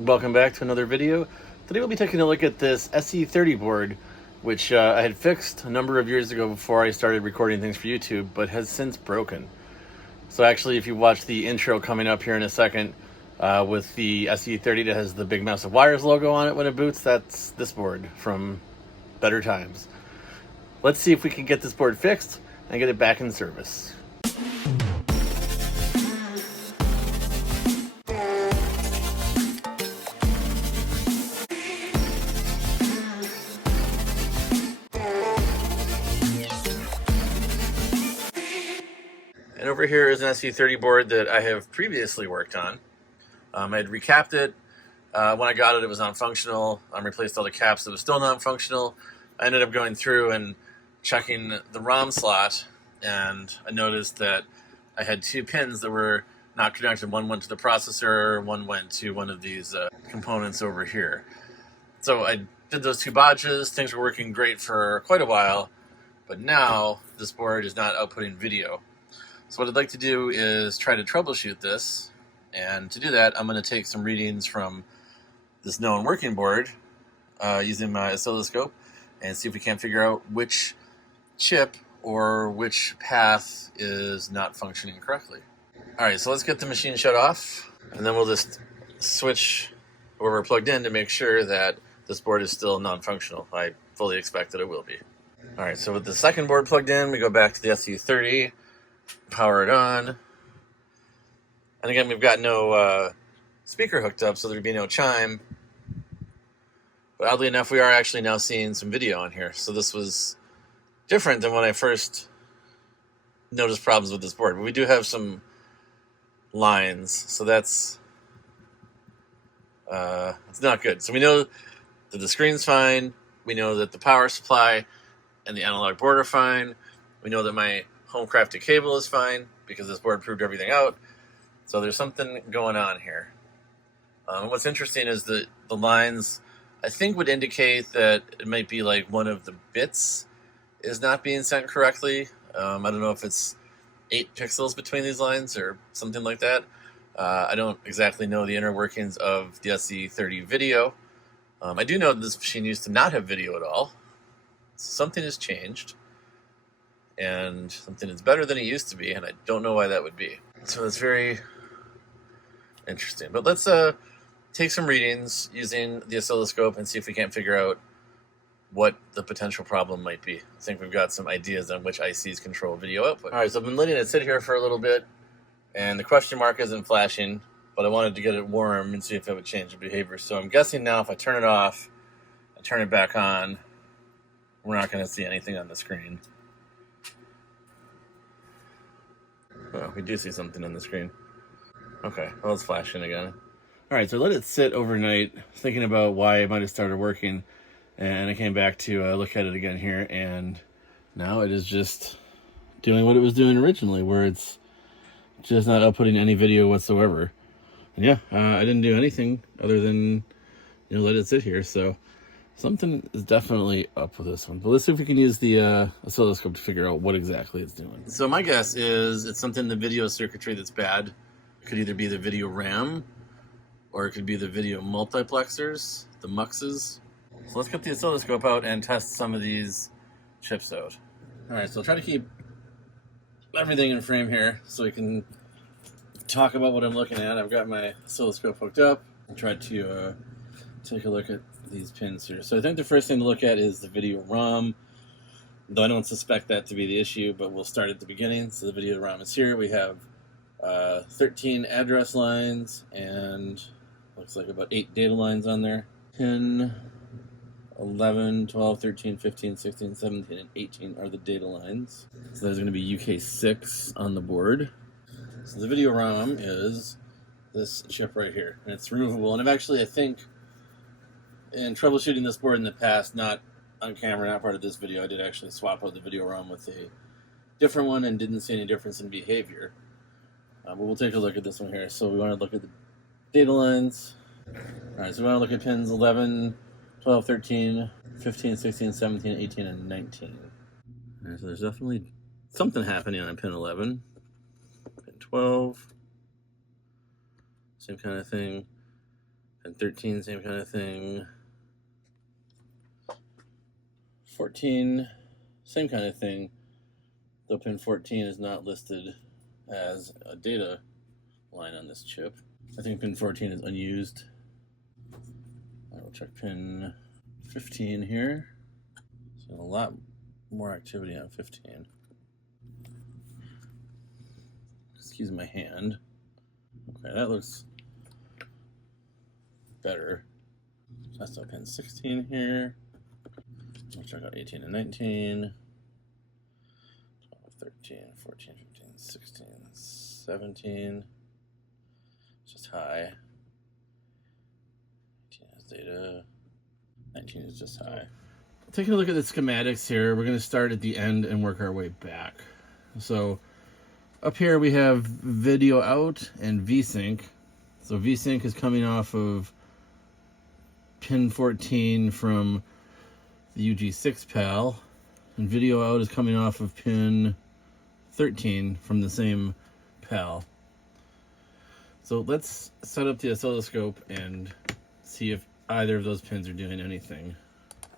Welcome back to another video. Today we'll be taking a look at this SE30 board, which I had fixed a number of years ago before I started recording things for YouTube, but has since broken. So actually, if you watch the intro coming up here in a second, with the SE30 that has the big Massive Wires logo on it when it boots, that's this board from better times. Let's see if we can get this board fixed and get it back in service. And over here is an SE30 board that I have previously worked on. I had recapped it. When I got it, it was non-functional. I replaced all the caps that was still non-functional. I ended up going through and checking the ROM slot, and I noticed that I had two pins that were not connected. One went to the processor, one went to one of these components over here. So I did those two bodges. Things were working great for quite a while, but now this board is not outputting video. So what I'd like to do is try to troubleshoot this, and to do that I'm going to take some readings from this known working board using my oscilloscope and see if we can't figure out which chip or which path is not functioning correctly. Alright, so let's get the machine shut off, and then we'll just switch where we're plugged in to make sure that this board is still non-functional. I fully expect that it will be. Alright, so with the second board plugged in, we go back to the SE30, power it on, and again we've got no speaker hooked up, so there'd be no chime, but oddly enough we are actually now seeing some video on here. So this was different than when I first noticed problems with this board, but we do have some lines, so that's it's not good. So we know that the screen's fine, we know that the power supply and the analog board are fine, we know that my home crafted cable is fine because this board proved everything out. So there's something going on here. What's interesting is that the lines, I think, would indicate that it might be like one of the bits is not being sent correctly. I don't know if it's 8 pixels between these lines or something like that. I don't exactly know the inner workings of the SE30 video. I do know that this machine used to not have video at all. Something has changed, and something is better than it used to be, and I don't know why that would be. So it's very interesting. But let's take some readings using the oscilloscope and see if we can't figure out what the potential problem might be. I think we've got some ideas on which ICs control video output. Alright, so I've been letting it sit here for a little bit, and the question mark isn't flashing, but I wanted to get it warm and see if it would change the behavior. So I'm guessing now if I turn it off and turn it back on, we're not going to see anything on the screen. Oh, we do see something on the screen. Okay, well, it's flashing again. Alright, so I let it sit overnight, thinking about why it might have started working, and I came back to look at it again here, and now it is just doing what it was doing originally, where it's just not outputting any video whatsoever. And yeah, I didn't do anything other than, let it sit here, so something is definitely up with this one. But let's see if we can use the oscilloscope to figure out what exactly it's doing. So my guess is it's something in the video circuitry that's bad. It could either be the video RAM, or it could be the video multiplexers, the muxes. So let's get the oscilloscope out and test some of these chips out. Alright, so I'll try to keep everything in frame here so we can talk about what I'm looking at. I've got my oscilloscope hooked up. I'll try to take a look at these pins here. So I think the first thing to look at is the video ROM, though I don't suspect that to be the issue, but we'll start at the beginning. So the video ROM is here. We have 13 address lines and looks like about 8 data lines on there. 10, 11, 12, 13, 15, 16, 17, and 18 are the data lines. So there's going to be UK6 on the board. So the video ROM is this chip right here, and it's removable. And I've actually, I think, in troubleshooting this board in the past, not on camera, not part of this video, I did actually swap out the video ROM with a different one and didn't see any difference in behavior. But we'll take a look at this one here. So we want to look at the data lines. Alright, so we want to look at pins 11, 12, 13, 15, 16, 17, 18, and 19. Alright, so there's definitely something happening on pin 11. Pin 12. Same kind of thing. And 13, same kind of thing. 14, same kind of thing. Though pin 14 is not listed as a data line on this chip. I think pin 14 is unused. I will check pin 15 here. So a lot more activity on 15. Excuse my hand. Okay, that looks better. That's up pin 16 here. We'll check out 18 and 19. 12, 13, 14, 15, 16, 17. It's just high. 18 is data. 19 is just high. Taking a look at the schematics here, we're going to start at the end and work our way back. So up here we have video out and VSync. So VSync is coming off of pin 14 from the UG6 PAL, and video out is coming off of pin 13 from the same PAL. So let's set up the oscilloscope and see if either of those pins are doing anything.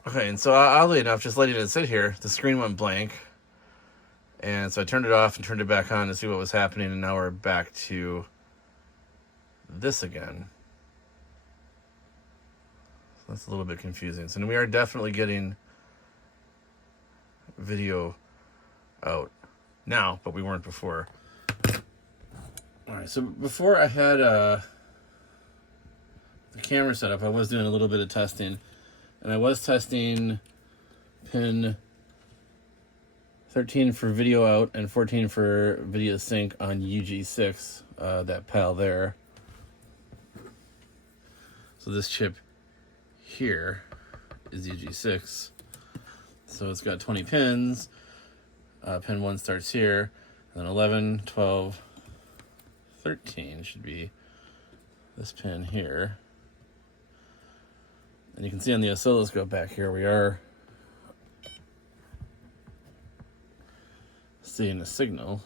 Okay, and so oddly enough, just letting it sit here, the screen went blank. And so I turned it off and turned it back on to see what was happening, and now we're back to this again. So that's a little bit confusing. So we are definitely getting video out now, but we weren't before. All right, so before I had the camera set up, I was doing a little bit of testing. And I was testing pin 13 for video out and 14 for video sync on UG6, that PAL there. So this chip here is UG6. So it's got 20 pins. Pin 1 starts here. And then 11, 12, 13 should be this pin here. And you can see on the oscilloscope back here, we are seeing a signal.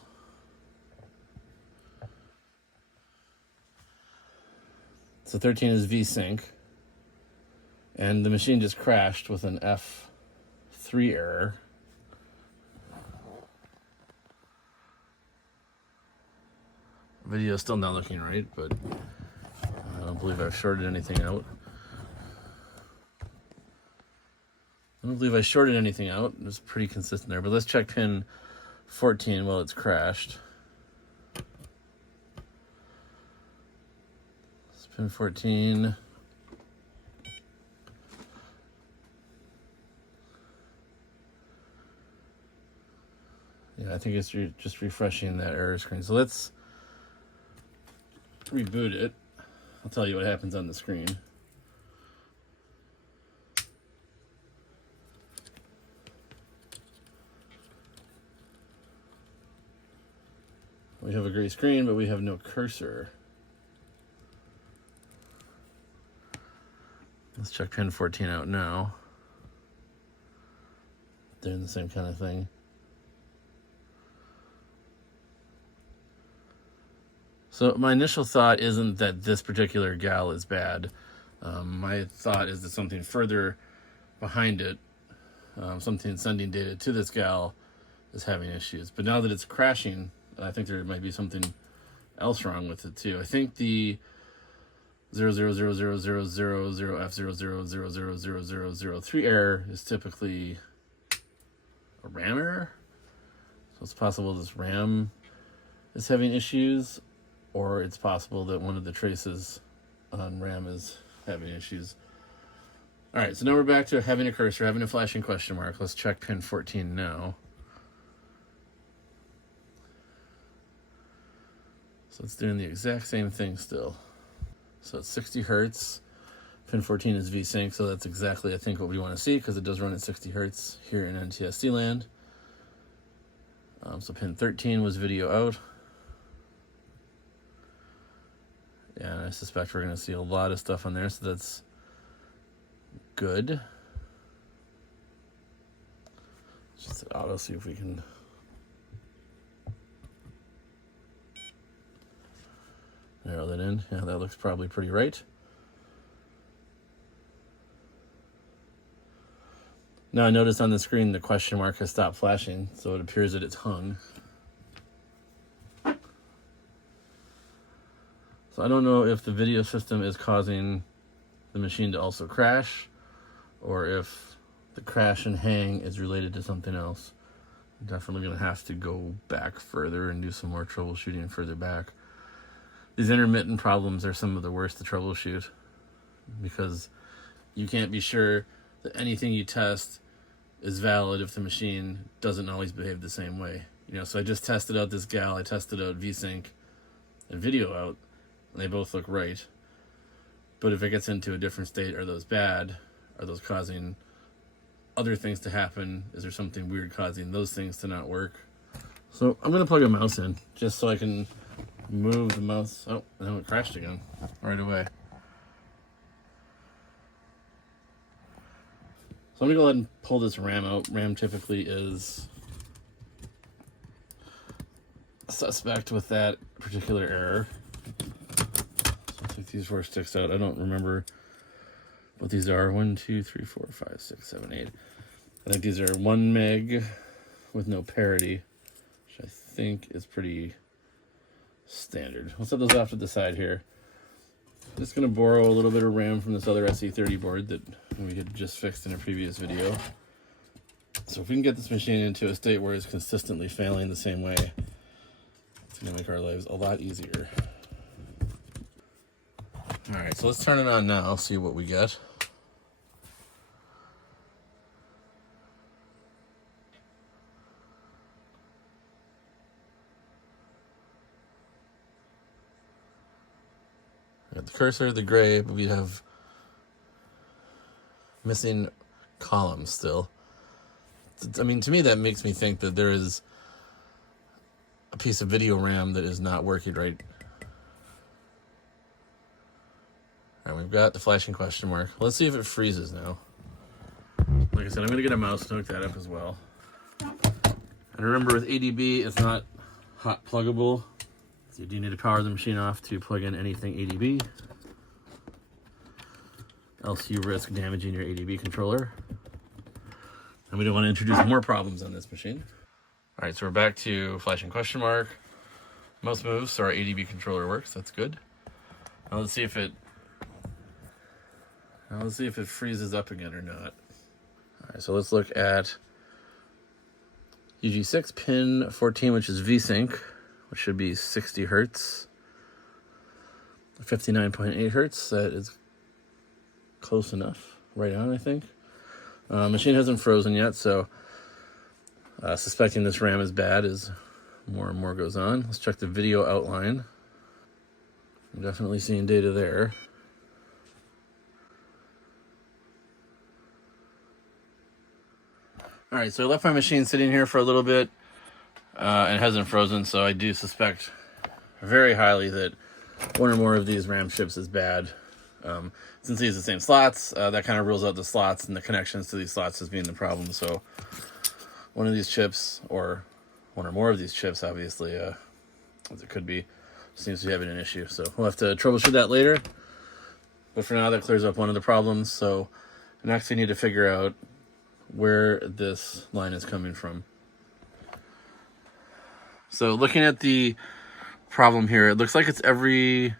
So 13 is VSync. And the machine just crashed with an F3 error. Video is still not looking right, but I don't believe I've shorted anything out. I don't believe I shorted anything out. It was pretty consistent there. But let's check pin 14 while it's crashed. It's pin 14. Yeah, I think it's just refreshing that error screen. So let's reboot it. I'll tell you what happens on the screen. We have a gray screen, but we have no cursor. Let's check pin 14 out now. Doing the same kind of thing. So my initial thought isn't that this particular gal is bad. My thought is that something further behind it, something sending data to this gal, is having issues. But now that it's crashing, I think there might be something else wrong with it too. I think the 0000000F00000003 error is typically a RAM error. So it's possible this RAM is having issues, or it's possible that one of the traces on RAM is having issues. All right, so now we're back to having a cursor, having a flashing question mark. Let's check pin 14 now. So it's doing the exact same thing still. So it's 60 hertz. Pin 14 is VSync, so that's exactly, I think, what we want to see, because it does run at 60 hertz here in NTSC land. So pin 13 was video out. Yeah, and I suspect we're going to see a lot of stuff on there, so that's good. Just auto, see if we can... narrow that in. Yeah, that looks probably pretty right. Now I notice on the screen the question mark has stopped flashing, so it appears that it's hung. So I don't know if the video system is causing the machine to also crash, or if the crash and hang is related to something else. I'm definitely going to have to go back further and do some more troubleshooting further back. These intermittent problems are some of the worst to troubleshoot, because you can't be sure that anything you test is valid if the machine doesn't always behave the same way. So I just tested out this gal, I tested out VSync and video out, and they both look right. But if it gets into a different state, are those bad? Are those causing other things to happen? Is there something weird causing those things to not work? So I'm going to plug a mouse in just so I can move the mouse. Oh, now it crashed again right away. So I'm going to go ahead and pull this RAM out. RAM typically is suspect with that particular error. So I'll take these 4 sticks out. I don't remember what these are. 1, 2, 3, 4, 5, 6, 7, 8. I think these are 1 meg with no parity, which I think is pretty standard. I'll set those off to the side here. Just going to borrow a little bit of RAM from this other SE30 board that we had just fixed in a previous video. So if we can get this machine into a state where it's consistently failing the same way, it's going to make our lives a lot easier. Alright, so let's turn it on now, see what we get. Got the cursor, the gray, but we have missing columns still. I mean, to me that makes me think that there is a piece of video RAM that is not working right. Alright, we've got the flashing question mark. Let's see if it freezes now. Like I said, I'm going to get a mouse to hook that up as well. And remember, with ADB, it's not hot pluggable. So you do need to power the machine off to plug in anything ADB. Else you risk damaging your ADB controller. And we don't want to introduce more problems on this machine. Alright, so we're back to flashing question mark. Mouse moves, so our ADB controller works. That's good. Now let's see if it freezes up again or not. Alright, so let's look at UG6 pin 14, which is VSync, which should be 60 hertz. 59.8 hertz, that is close enough. Right on, I think. Machine hasn't frozen yet, so suspecting this RAM is bad as more and more goes on. Let's check the video outline. I'm definitely seeing data there. Alright, so I left my machine sitting here for a little bit and it hasn't frozen, so I do suspect very highly that one or more of these RAM chips is bad. Since they use the same slots, that kind of rules out the slots and the connections to these slots as being the problem. So one of these chips, or one or more of these chips, obviously, as it could be, seems to be having an issue. So we'll have to troubleshoot that later. But for now, that clears up one of the problems. So next, we need to figure out where this line is coming from. So looking at the problem here, it looks like it's every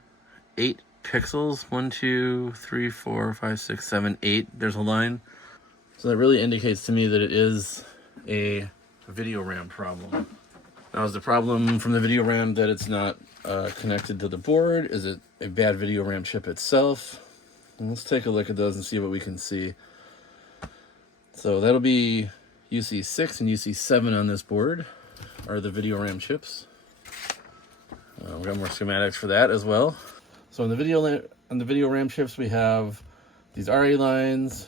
8 pixels. 1, 2, 3, 4, 5, 6, 7, 8. There's a line. So that really indicates to me that it is a video RAM problem. Now, is the problem from the video RAM that it's not connected to the board? Is it a bad video RAM chip itself? And let's take a look at those and see what we can see. So that'll be UC6 and UC7 on this board are the video RAM chips. We've got more schematics for that as well. So on the video RAM chips, we have these RA lines,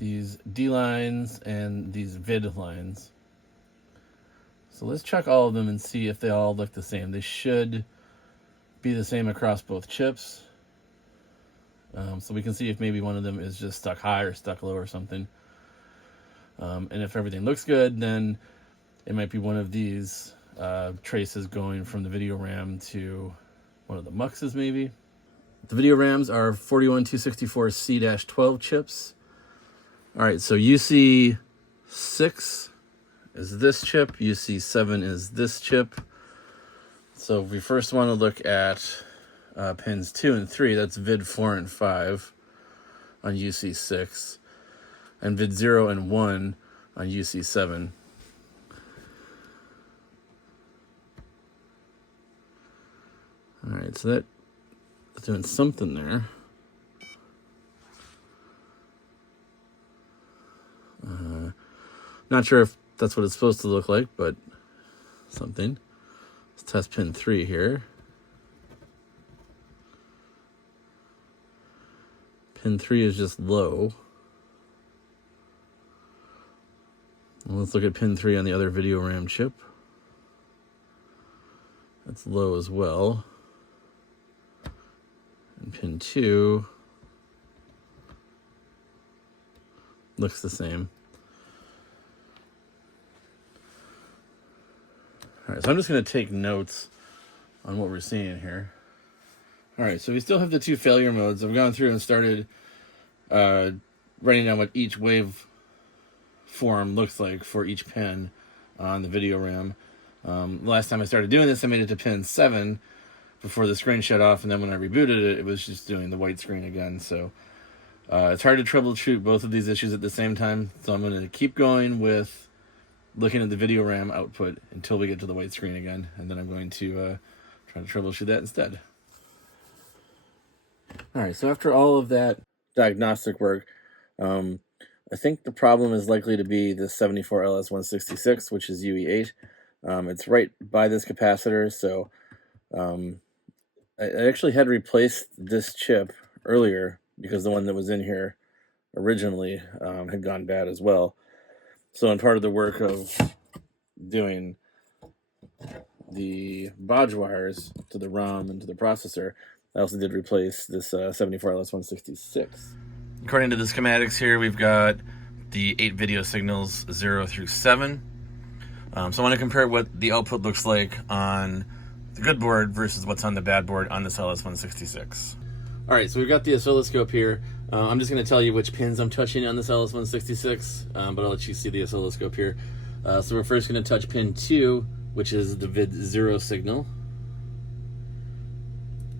these D lines, and these VID lines. So let's check all of them and see if they all look the same. They should be the same across both chips. So we can see if maybe one of them is just stuck high or stuck low or something. And if everything looks good, then it might be one of these traces going from the video RAM to one of the muxes maybe. The video RAMs are 41264C-12 chips. All right, so UC6 6 is this chip, UC7 is this chip. So we first want to look at pins 2 and 3, that's vid 4 and 5 on UC6, and vid 0 and 1 on UC7. Alright, so that's doing something there. Not sure if that's what it's supposed to look like, but something. Let's test pin 3 here. Pin 3 is just low. Well, let's look at pin 3 on the other video RAM chip. That's low as well. And pin 2 looks the same. All right, so I'm just going to take notes on what we're seeing here. All right, so we still have the 2 failure modes. I've gone through and started writing down what each wave form looks like for each pin on the video RAM. Last time I started doing this, I made it to pin 7 before the screen shut off, and then when I rebooted it, it was just doing the white screen again. So it's hard to troubleshoot both of these issues at the same time, so I'm going to keep going with looking at the video RAM output until we get to the white screen again, and then I'm going to try to troubleshoot that instead. Alright, so after all of that diagnostic work, I think the problem is likely to be the 74LS166, which is UE8. It's right by this capacitor, so I actually had replaced this chip earlier because the one that was in here originally had gone bad as well. So in part of the work of doing the bodge wires to the ROM and to the processor, I also did replace this 74LS166. According to the schematics here, we've got the 8 video signals 0 through 7. So I want to compare what the output looks like on the good board versus what's on the bad board on this LS166. Alright, so we've got the oscilloscope here. I'm just going to tell you which pins I'm touching on this LS166, but I'll let you see the oscilloscope here. So we're first going to touch pin 2, which is the vid 0 signal.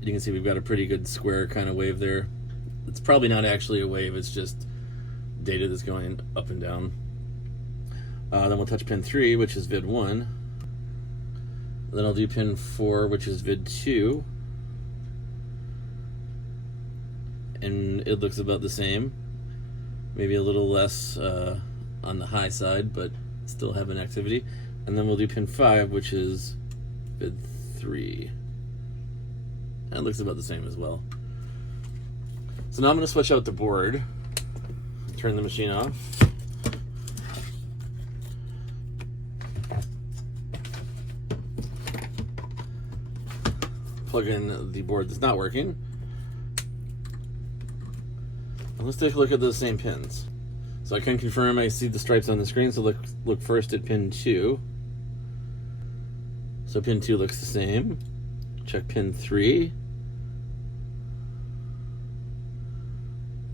You can see we've got a pretty good square kind of wave there. It's probably not actually a wave, it's just data that's going up and down. Then we'll touch pin 3, which is vid 1. Then I'll do pin 4, which is vid 2. And it looks about the same. Maybe a little less on the high side, but still have an activity. And then we'll do pin 5, which is vid 3. And it looks about the same as well. So now I'm going to switch out the board. Turn the machine off. Plug in the board that's not working. And let's take a look at those same pins. So I can confirm I see the stripes on the screen, so look first at pin 2. So pin 2 looks the same. Check pin 3.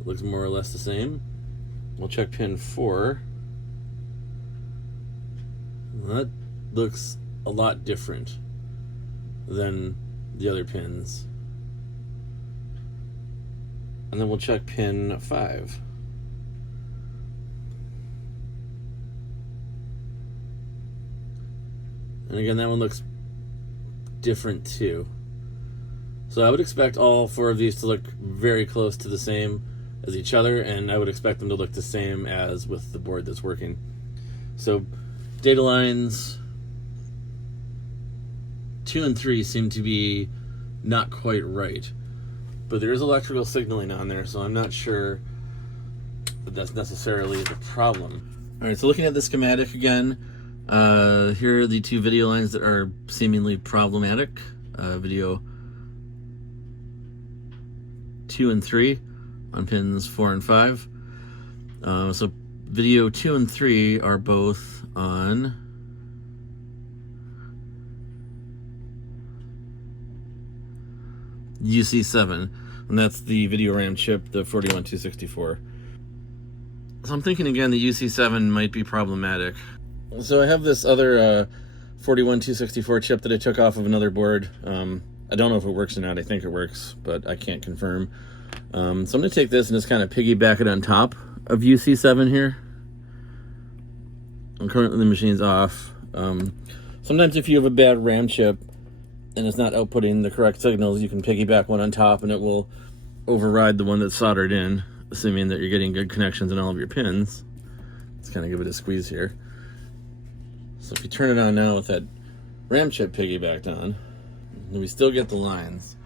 It looks more or less the same. We'll check pin 4. That looks a lot different than the other pins. And then we'll check pin 5. And again, that one looks different too. So I would expect all 4 of these to look very close to the same as each other, and I would expect them to look the same as with the board that's working. So data lines 2 and 3 seem to be not quite right, but there is electrical signaling on there, so I'm not sure that that's necessarily the problem. All right, so looking at the schematic again, here are the 2 video lines that are seemingly problematic. Video 2 and 3 on pins 4 and 5. So video 2 and 3 are both on UC7, and that's the video RAM chip, the 41264. So I'm thinking again the UC7 might be problematic. So I have this other 41264 chip that I took off of another board. I don't know if it works or not. I think it works, but I can't confirm. So I'm going to take this and just kind of piggyback it on top of UC7 here. And currently the machine's off. Sometimes if you have a bad RAM chip and it's not outputting the correct signals, you can piggyback one on top and it will override the one that's soldered in, assuming that you're getting good connections in all of your pins. Let's kind of give it a squeeze here. So if you turn it on now with that RAM chip piggybacked on, we still get the lines.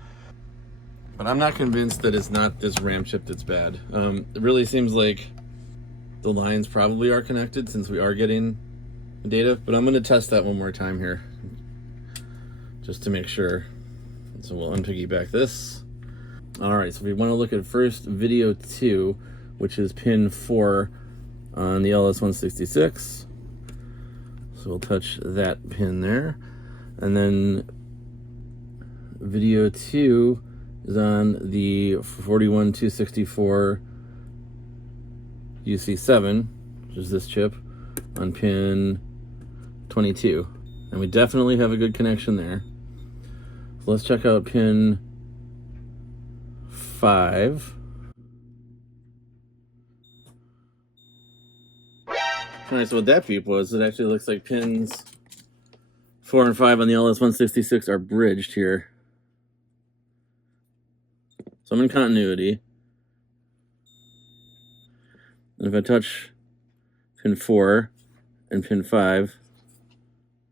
But I'm not convinced that it's not this RAM chip that's bad. It really seems like the lines probably are connected since we are getting data, but I'm going to test that one more time here just to make sure. So we'll unpiggyback this. All right, so we want to look at first video 2, which is pin 4 on the LS166. So we'll touch that pin there. And then video 2 is on the 41264 UC7, which is this chip, on pin 22. And we definitely have a good connection there. So let's check out pin 5. Alright, so what that beep was, it actually looks like pins 4 and 5 on the LS166 are bridged here. So I'm in continuity. And if I touch pin 4 and pin 5,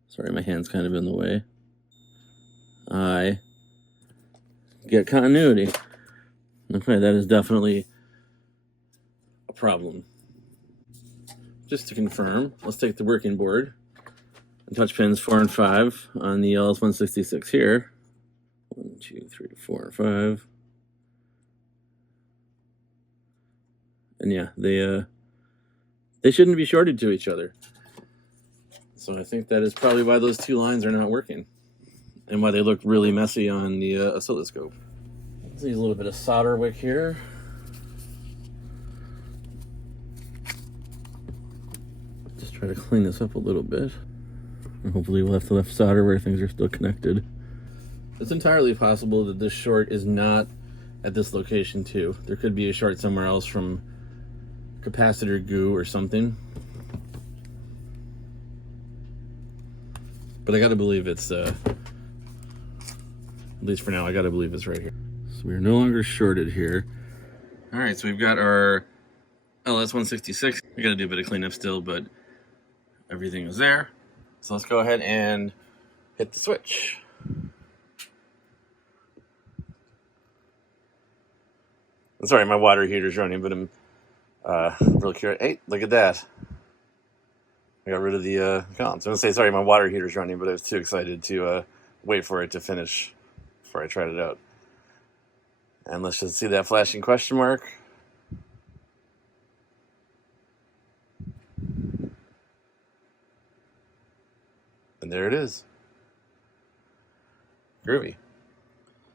sorry, my hand's kind of in the way, I get continuity. Okay, that is definitely a problem. Just to confirm, let's take the working board and touch pins 4 and 5 on the LS166 here. 1, 2, 3, 4, and 5. And yeah, they shouldn't be shorted to each other. So I think that is probably why those two lines are not working and why they look really messy on the oscilloscope. Let's use a little bit of solder wick here. Just try to clean this up a little bit. And hopefully we'll have to left solder where things are still connected. It's entirely possible that this short is not at this location too. There could be a short somewhere else from capacitor goo or something. But I gotta believe it's, at least for now, I gotta believe it's right here. So we're no longer shorted here. All right, so we've got our LS166. We gotta do a bit of cleanup still, but everything is there. So let's go ahead and hit the switch. I'm sorry, my water heater's running, but I'm real curious. Hey, look at that. I got rid of the columns. I was going to say, sorry, my water heater's running, but I was too excited to wait for it to finish before I tried it out. And let's just see that flashing question mark. And there it is. Groovy.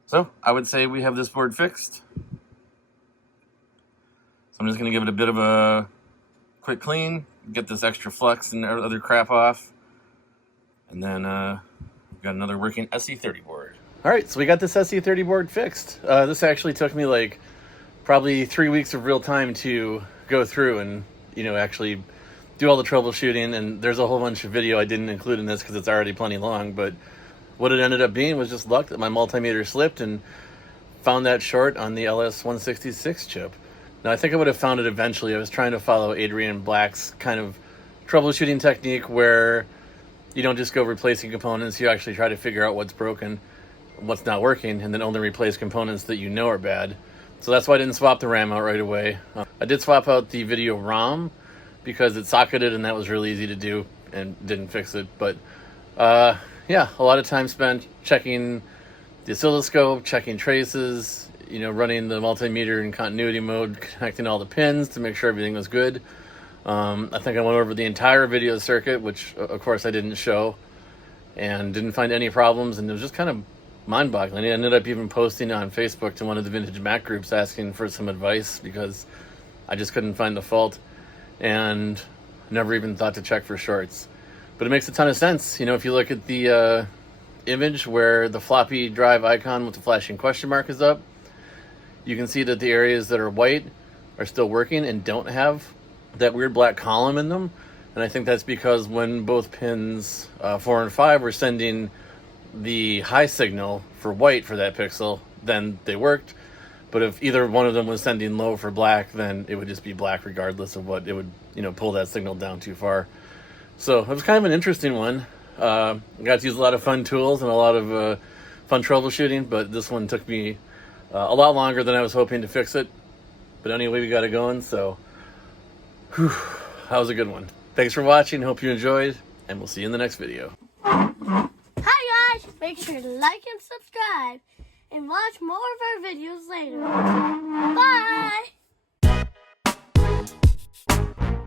So I would say we have this board fixed. I'm just going to give it a bit of a quick clean, get this extra flux and other crap off, and then we've got another working SE30 board. All right, so we got this SE30 board fixed. This actually took me like probably 3 weeks of real time to go through and, you know, actually do all the troubleshooting, and there's a whole bunch of video I didn't include in this because it's already plenty long, but what it ended up being was just luck that my multimeter slipped and found that short on the LS166 chip. Now, I think I would have found it eventually. I was trying to follow Adrian Black's kind of troubleshooting technique where you don't just go replacing components. You actually try to figure out what's broken, what's not working, and then only replace components that you know are bad. So that's why I didn't swap the RAM out right away. I did swap out the video ROM because it socketed, and that was really easy to do and didn't fix it. But yeah, a lot of time spent checking the oscilloscope, checking traces, you know, running the multimeter in continuity mode, connecting all the pins to make sure everything was good. I think I went over the entire video circuit, which of course I didn't show, and didn't find any problems, and it was just kind of mind-boggling. I ended up even posting on Facebook to one of the Vintage Mac groups asking for some advice because I just couldn't find the fault. and never even thought to check for shorts. But it makes a ton of sense. You know, if you look at the image where the floppy drive icon with the flashing question mark is up, you can see that the areas that are white are still working and don't have that weird black column in them. And I think that's because when both pins 4 and 5 were sending the high signal for white for that pixel, then they worked. But if either one of them was sending low for black, then it would just be black regardless of what it would, you know, pull that signal down too far. So it was kind of an interesting one. I got to use a lot of fun tools and a lot of fun troubleshooting, but this one took me a lot longer than I was hoping to fix it. But anyway, we got it going, so whew, that was a good one. Thanks for watching. Hope you enjoyed, and we'll see you in the next video. Hi guys! Make sure to like and subscribe and watch more of our videos later. Bye!